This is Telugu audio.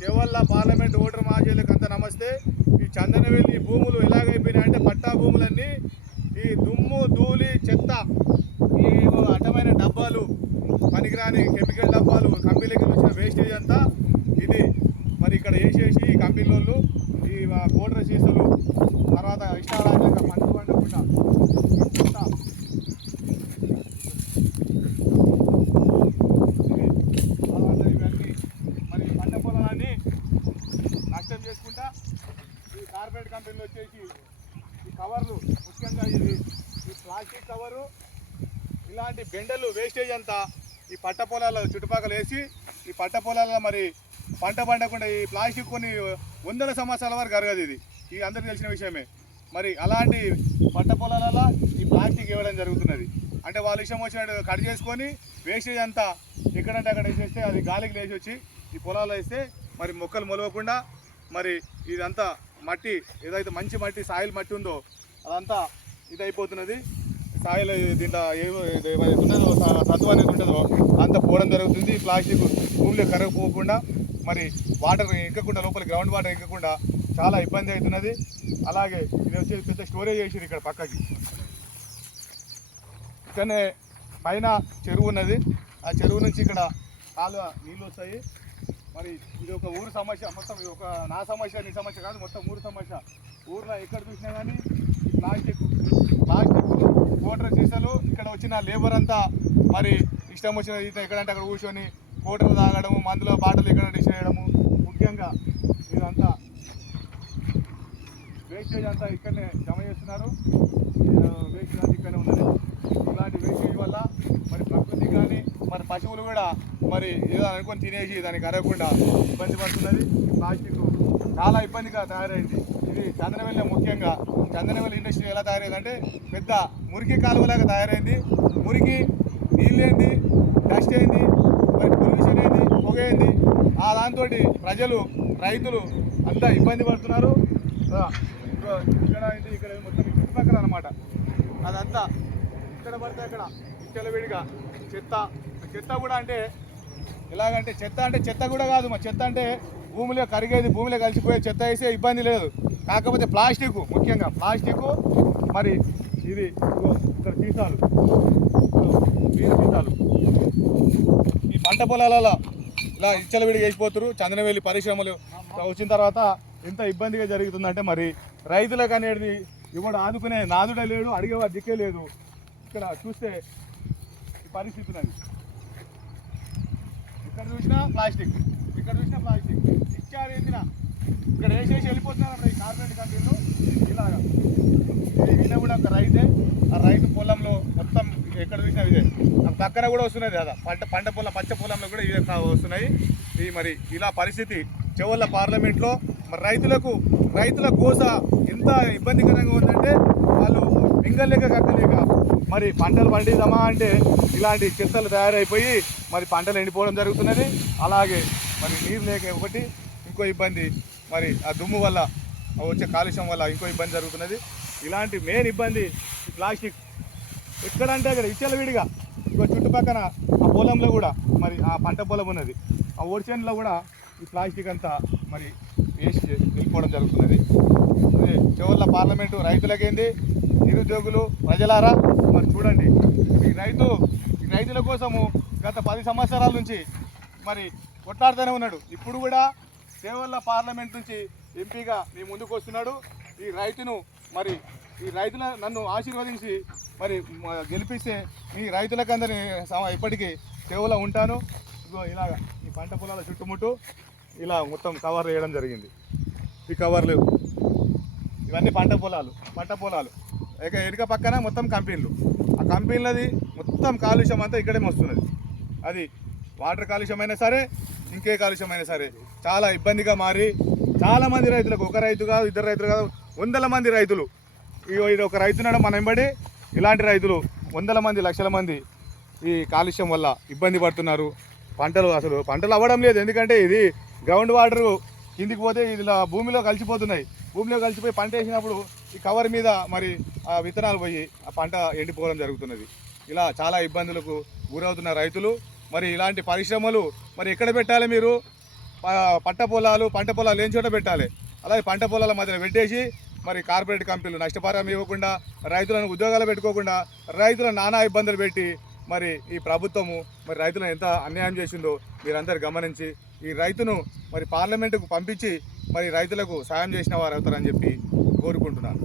కేవలం పార్లమెంట్ ఓటర్ మహాశయులకు అంత నమస్తే. ఈ చందనవెల్లి భూములు ఎలాగైపోయినాయంటే పట్టా భూములన్నీ ఈ దుమ్ము ధూళి చెత్త ఈ అడ్డమైన డబ్బాలు పనికిరాని కెమికల్ డబ్బాలు కంపెనీలకి వచ్చిన వేస్టేజ్ అంతా ఇది. మరి ఇక్కడ వేసేసి ఈ కంపెనీ వాళ్ళు ఈ కోటర సీసలు తర్వాత ఇష్టారాజ్యం పంట పండకుండా చెత్త తర్వాత ఇవన్నీ మరి పంట పొలాన్ని నష్టం చేసుకుంటా ఈ కార్పొరేట్ కంపెనీలు వచ్చేసి ఈ కవర్లు ముఖ్యంగా ఇది ఈ ప్లాస్టిక్ కవరు. ఇలాంటి బెండలు వేస్టేజ్ అంతా ఈ పట్ట పొలాల చుట్టుపక్కల వేసి ఈ పట్ట పొలాల్లో మరి పంట పండకుండా ఈ ప్లాస్టిక్ కొన్ని వందల సంవత్సరాల వరకు అరగదు ఇది. ఇది అందరికీ తెలిసిన విషయమే. మరి అలాంటి పట్ట పొలాలలో ఈ ప్లాస్టిక్ ఇవ్వడం జరుగుతున్నది. అంటే వాళ్ళ ఇష్టం వచ్చినట్టు కట్ చేసుకొని వేస్టేజ్ అంతా ఎక్కడంటే అక్కడ వేసేస్తే అది గాలికి లేచి వచ్చి ఈ పొలాల్లో వేస్తే మరి మొక్కలు మొలవకుండా మరి ఇదంతా మట్టి ఏదైతే మంచి మట్టి సాయిల్ మట్టి ఉందో అదంతా ఇదైపోతున్నది. స్థాయిలో దీంట్లో ఏమో ఉన్నదో సత్వం అనేది ఉంటుందో అంత పోవడం జరుగుతుంది ప్లాస్టిక్ భూమిలో కరగపోకుండా మరి వాటర్ ఎక్కకుండా లోపల గ్రౌండ్ వాటర్ ఎక్కకుండా చాలా ఇబ్బంది అవుతున్నది. అలాగే ఇది వచ్చి పెద్ద స్టోరేజ్ చేసిరు ఇక్కడ పక్కకి. ఇక్కడనే పైన చెరువు ఉన్నది. ఆ చెరువు నుంచి ఇక్కడ కాలువ నీళ్ళు వస్తాయి. మరి ఇది ఒక ఊరు సమస్య మొత్తం ఇది ఒక నా సమస్య నీ సమస్య కాదు మొత్తం ఊరు సమస్య. ఊర్లో ఎక్కడ చూసినా కానీ ప్లాస్టిక్ ప్లాస్టిక్ కోటర్ సీసాలు ఇక్కడ వచ్చిన లేబర్ అంతా మరి ఇష్టం వచ్చిన ఎక్కడంటే అక్కడ కూర్చొని కోటలు తాగడము మందుల బాటలు ఎక్కడ చేయడము ముఖ్యంగా ఇదంతా. వేస్టేజ్ అంతా ఇక్కడనే జమ చేస్తున్నారు. వేస్టేజ్ అంతా ఇక్కడనే ఉన్నది. ఇలాంటి వేస్టేజ్ వల్ల మరి ప్రకృతి కానీ మరి పశువులు కూడా మరి ఏదో అనుకొని తినేసి దానికి అరగకుండా ఇబ్బంది పడుతున్నది. ప్లాస్టిక్ చాలా ఇబ్బందిగా తయారైంది. ఇది చందనవెల్లి ముఖ్యంగా. చందనవెల్లి ఇండస్ట్రీ ఎలా తయారైందంటే పెద్ద మురికి కాలువలాగా తయారైంది. మురికి నీళ్ళేంది డస్ట్ అయింది మరి పొల్యూషన్ అయింది పొగ అయింది ఆ దాంతో ప్రజలు రైతులు అంతా ఇబ్బంది పడుతున్నారు. ఇక్కడ ఇది ఇక్కడ మొత్తం చుట్టుపక్కల అనమాట అదంతా ఇక్కడ పడితే అక్కడ విడిగా చెత్త. చెత్త కూడా అంటే ఎలాగంటే చెత్త అంటే చెత్త కూడా కాదు మా చెత్త అంటే భూమిలో కరిగేది భూమిలో కలిసిపోయే చెత్త వేసే ఇబ్బంది లేదు. కాకపోతే ప్లాస్టిక్ ముఖ్యంగా ప్లాస్టిక్ మరి ఇది ఇక్కడ సీసాలు. ఇగో సీసాలు. ఈ పంట పొలాలలో ఇలా ఇచ్చలవిడిగా వేసిపోతారు చందనవేలి పరిశ్రమలు వచ్చిన తర్వాత ఎంత ఇబ్బందిగా జరుగుతుందంటే మరి రైతులకు అనేది ఇవాడు ఆదుకునే నాదుడే లేడు అడిగేవాడు దిక్కే లేదు. ఇక్కడ చూస్తే ఈ పరిస్థితి ఉన్నది. ఇక్కడ చూసినా ప్లాస్టిక్ ఇక్కడ చూసినా ప్లాస్టిక్. ఇచ్చారు ఎత్తిన ఇక్కడ వేసేసి వెళ్ళిపోతున్నారు ఈ కార్పొరేట్ కంపెనీలు. ఇలాగా. ఇది ఈయన కూడా ఒక రైతే. ఆ రైతు పొలంలో మొత్తం ఎక్కడ చూసినా ఇదే. ఆ పక్కన కూడా వస్తున్నది కదా పంట పంట పొలం పచ్చ పొలంలో కూడా ఇవే వస్తున్నాయి. ఈ మరి ఇలా పరిస్థితి చెవుల పార్లమెంట్లో. మరి రైతులకు రైతుల కోస ఎంత ఇబ్బందికరంగా ఉందంటే వాళ్ళు మింగలేక కక్కలేక మరి పంటలు పండిద్దామా అంటే ఇలాంటి చెత్తలు తయారైపోయి మరి పంటలు ఎండిపోవడం జరుగుతున్నది. అలాగే మరి నీరు లేక ఒకటి ఇంకో ఇబ్బంది మరి ఆ దుమ్ము వల్ల వచ్చే కాలుష్యం వల్ల ఇంకో ఇబ్బంది జరుగుతున్నది. ఇలాంటి మెయిన్ ఇబ్బంది ప్లాస్టిక్. ఎక్కడంటే అక్కడ విడిగా. ఇంకో చుట్టుపక్కన ఆ పొలంలో కూడా మరి ఆ పంట పొలం ఉన్నది. ఆ ఓడిచేన్లో కూడా ఈ ప్లాస్టిక్ అంతా మరి వేస్ట్ వెళ్ళిపోవడం జరుగుతున్నది. ఇది చివరిలో పార్లమెంటు రైతులకేంది? నిరుద్యోగులు ప్రజలారా? మరి చూడండి. ఈ రైతు ఈ రైతుల కోసము గత పది సంవత్సరాల నుంచి మరి కొట్లాడుతూనే ఉన్నాడు. ఇప్పుడు కూడా సేవల్ల పార్లమెంట్ నుంచి ఎంపీగా మీ ముందుకు వస్తున్నాడు. ఈ రైతును మరి ఈ రైతుల నన్ను ఆశీర్వదించి మరి గెలిపిస్తే ఈ రైతులకందరినీ ఇప్పటికీ సేవలో ఉంటాను. ఇగో ఇలాగ ఈ పంట పొలాల చుట్టుముట్టు ఇలా మొత్తం కవర్ చేయడం జరిగింది. ఈ కవర్లు ఇవన్నీ పంట పొలాలు పంట పొలాలు. ఇక ఎనుక పక్కన మొత్తం కంపెనీలు. ఆ కంపెనీలది మొత్తం కాలుష్యం అంతా ఇక్కడే వస్తున్నది. అది వాటర్ కాలుష్యమైనా సరే ఇంకే కాలుష్యం అయినా సరే. చాలా ఇబ్బందిగా మారి చాలా మంది రైతులకు ఒక రైతు కాదు ఇద్దరు రైతులు కాదు వందల మంది రైతులు. ఇగో ఇది ఒక రైతున్నాడు మన వెంబడి ఇలాంటి రైతులు వందల మంది లక్షల మంది ఈ కాలుష్యం వల్ల ఇబ్బంది పడుతున్నారు. పంటలు అసలు పంటలు అవ్వడం లేదు. ఎందుకంటే ఇది గ్రౌండ్ వాటర్ కిందికి పోతే ఇలా భూమిలో కలిసిపోతున్నాయి. భూమిలో కలిసిపోయి పంట వేసినప్పుడు ఈ కవర్ మీద మరి ఆ విత్తనాలు పోయి ఆ పంట ఎండిపోవడం జరుగుతున్నది. ఇలా చాలా ఇబ్బందులకు గురవుతున్న రైతులు మరి ఇలాంటి పరిశ్రమలు మరి ఎక్కడ పెట్టాలి మీరు? పంట పొలాలు పంట పొలాలు లేని చోట పెట్టాలి. అలాగే పంట పొలాల మధ్యలో పెట్టేసి మరి కార్పొరేట్ కంపెనీలు నష్టపరం ఇవ్వకుండా రైతులను ఉద్యోగాలు పెట్టుకోకుండా రైతులను నానా ఇబ్బందులు పెట్టి మరి ఈ ప్రభుత్వము మరి రైతులను ఎంత అన్యాయం చేసిందో మీరందరూ గమనించి ఈ రైతును మరి పార్లమెంటుకు పంపించి మరి రైతులకు సాయం చేసిన వారు అవుతారని చెప్పి కోరుకుంటున్నాను.